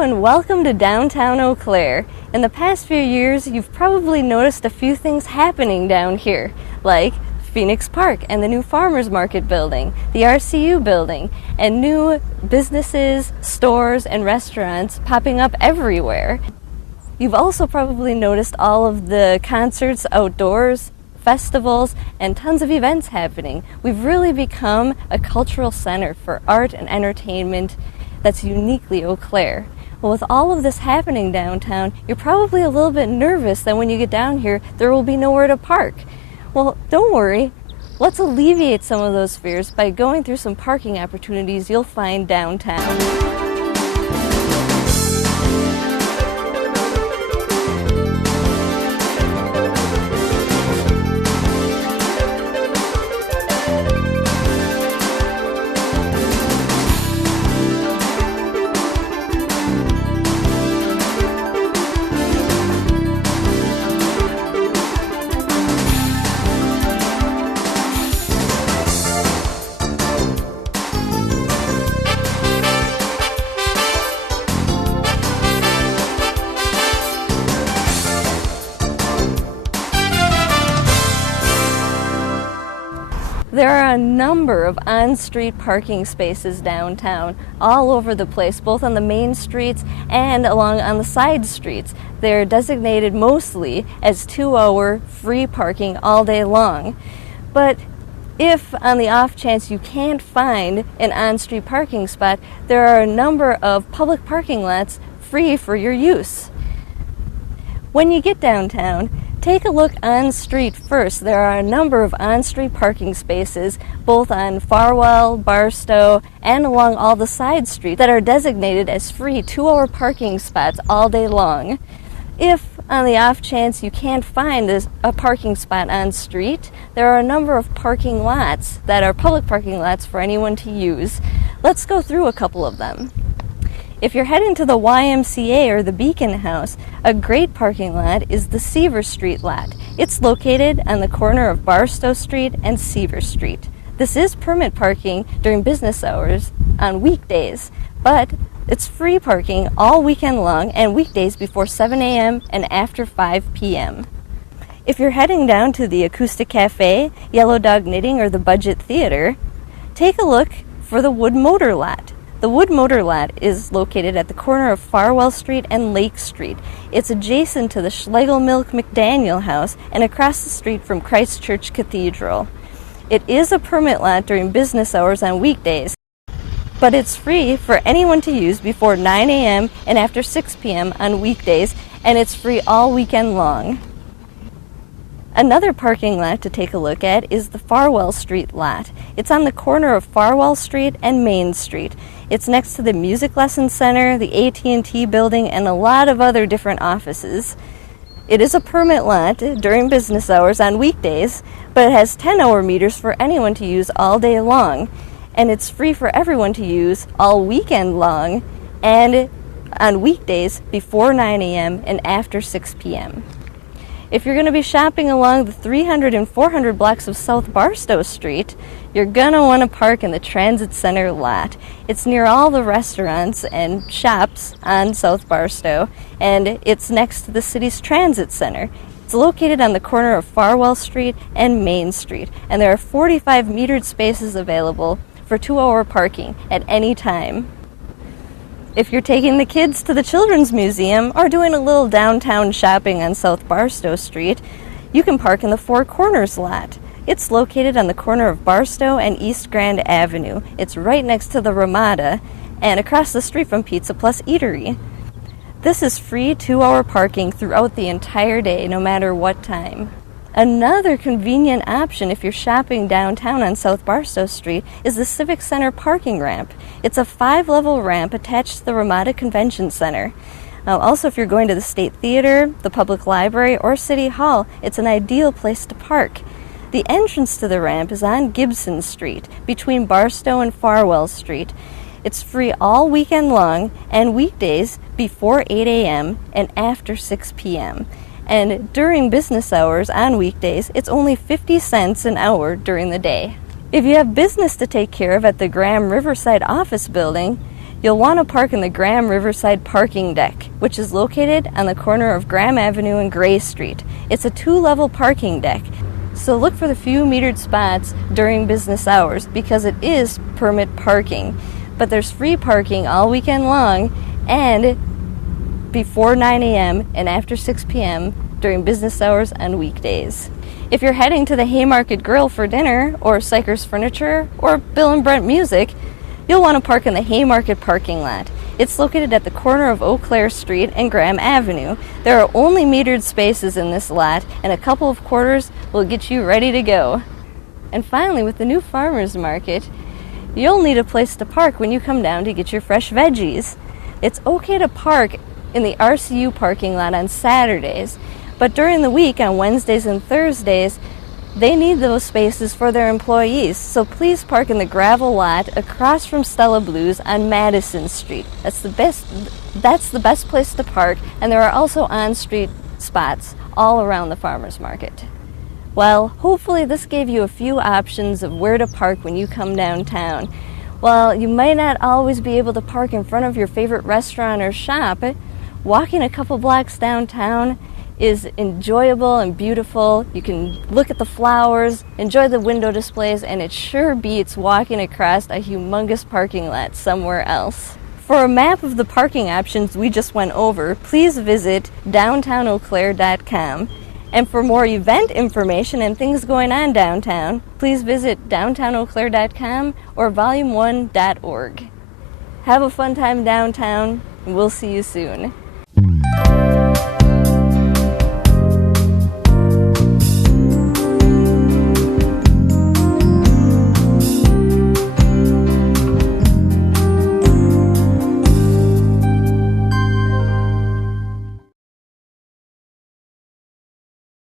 Hello and welcome to downtown Eau Claire. In the past few years, you've probably noticed a few things happening down here, like Phoenix Park and the new Farmers Market building, the RCU building, and new businesses, stores, and restaurants popping up everywhere. You've also probably noticed all of the concerts outdoors, festivals, and tons of events happening. We've really become a cultural center for art and entertainment that's uniquely Eau Claire. Well, with all of this happening downtown, you're probably a little bit nervous that when you get down here, there will be nowhere to park. Well, don't worry. Let's alleviate some of those fears by going through some parking opportunities you'll find downtown. There are a number of on-street parking spaces downtown, all over the place, both on the main streets and along on the side streets. They're designated mostly as 2-hour free parking all day long. But if, on the off chance you can't find an on-street parking spot, there are a number of public parking lots free for your use. When you get downtown, take a look on-street first. There are a number of on-street parking spaces, both on Farwell, Barstow, and along all the side streets that are designated as free 2-hour parking spots all day long. If, on the off chance you can't find a parking spot on street, there are a number of parking lots that are public parking lots for anyone to use. Let's go through a couple of them. If you're heading to the YMCA or the Beacon House, a great parking lot is the Seaver Street lot. It's located on the corner of Barstow Street and Seaver Street. This is permit parking during business hours on weekdays, but it's free parking all weekend long and weekdays before 7 a.m. and after 5 p.m. If you're heading down to the Acoustic Cafe, Yellow Dog Knitting, or the Budget Theater, take a look for the Wood Motor lot. The Wood Motor Lot is located at the corner of Farwell Street and Lake Street. It's adjacent to the Schlegel Milk McDaniel House and across the street from Christ Church Cathedral. It is a permit lot during business hours on weekdays, but it's free for anyone to use before 9 a.m. and after 6 p.m. on weekdays, and it's free all weekend long. Another parking lot to take a look at is the Farwell Street lot. It's on the corner of Farwell Street and Main Street. It's next to the Music Lesson Center, the AT&T building, and a lot of other different offices. It is a permit lot during business hours on weekdays, but it has 10-hour meters for anyone to use all day long. And it's free for everyone to use all weekend long and on weekdays before 9 a.m. and after 6 p.m. If you're going to be shopping along the 300 and 400 blocks of South Barstow Street, you're going to want to park in the Transit Center lot. It's near all the restaurants and shops on South Barstow, and it's next to the city's Transit Center. It's located on the corner of Farwell Street and Main Street, and there are 45 metered spaces available for 2-hour parking at any time. If you're taking the kids to the Children's Museum or doing a little downtown shopping on South Barstow Street, you can park in the Four Corners lot. It's located on the corner of Barstow and East Grand Avenue. It's right next to the Ramada and across the street from Pizza Plus Eatery. This is free 2-hour parking throughout the entire day, no matter what time. Another convenient option if you're shopping downtown on South Barstow Street is the Civic Center parking ramp. It's a 5-level ramp attached to the Ramada Convention Center. Also, if you're going to the State Theater, the Public Library, or City Hall, it's an ideal place to park. The entrance to the ramp is on Gibson Street, between Barstow and Farwell Street. It's free all weekend long and weekdays before 8 a.m. and after 6 p.m. And during business hours on weekdays, it's only 50 cents an hour during the day. If you have business to take care of at the Graham Riverside office building, You'll want to park in the Graham Riverside parking deck, which is located on the corner of Graham Avenue and Gray Street. It's a 2-level parking deck, so look for the few metered spots during business hours because it is permit parking. But there's free parking all weekend long and before 9 a.m. and after 6 p.m. during business hours on weekdays. If you're heading to the Haymarket Grill for dinner, or Syker's Furniture, or Bill and Brent Music, you'll want to park in the Haymarket parking lot. It's located at the corner of Eau Claire Street and Graham Avenue. There are only metered spaces in this lot, and a couple of quarters will get you ready to go. And finally, with the new farmers market, you'll need a place to park when you come down to get your fresh veggies. It's okay to park in the RCU parking lot on Saturdays, but during the week, on Wednesdays and Thursdays, they need those spaces for their employees, so please park in the gravel lot across from Stella Blues on Madison Street. That's the best place to park, and there are also on-street spots all around the farmers market. Well, hopefully this gave you a few options of where to park when you come downtown. While you might not always be able to park in front of your favorite restaurant or shop, walking a couple blocks downtown is enjoyable and beautiful. You can look at the flowers, enjoy the window displays, and it sure beats walking across a humongous parking lot somewhere else. For a map of the parking options we just went over, please visit downtowneauclaire.com. And for more event information and things going on downtown, please visit downtowneauclaire.com or volume1.org. Have a fun time downtown, and we'll see you soon.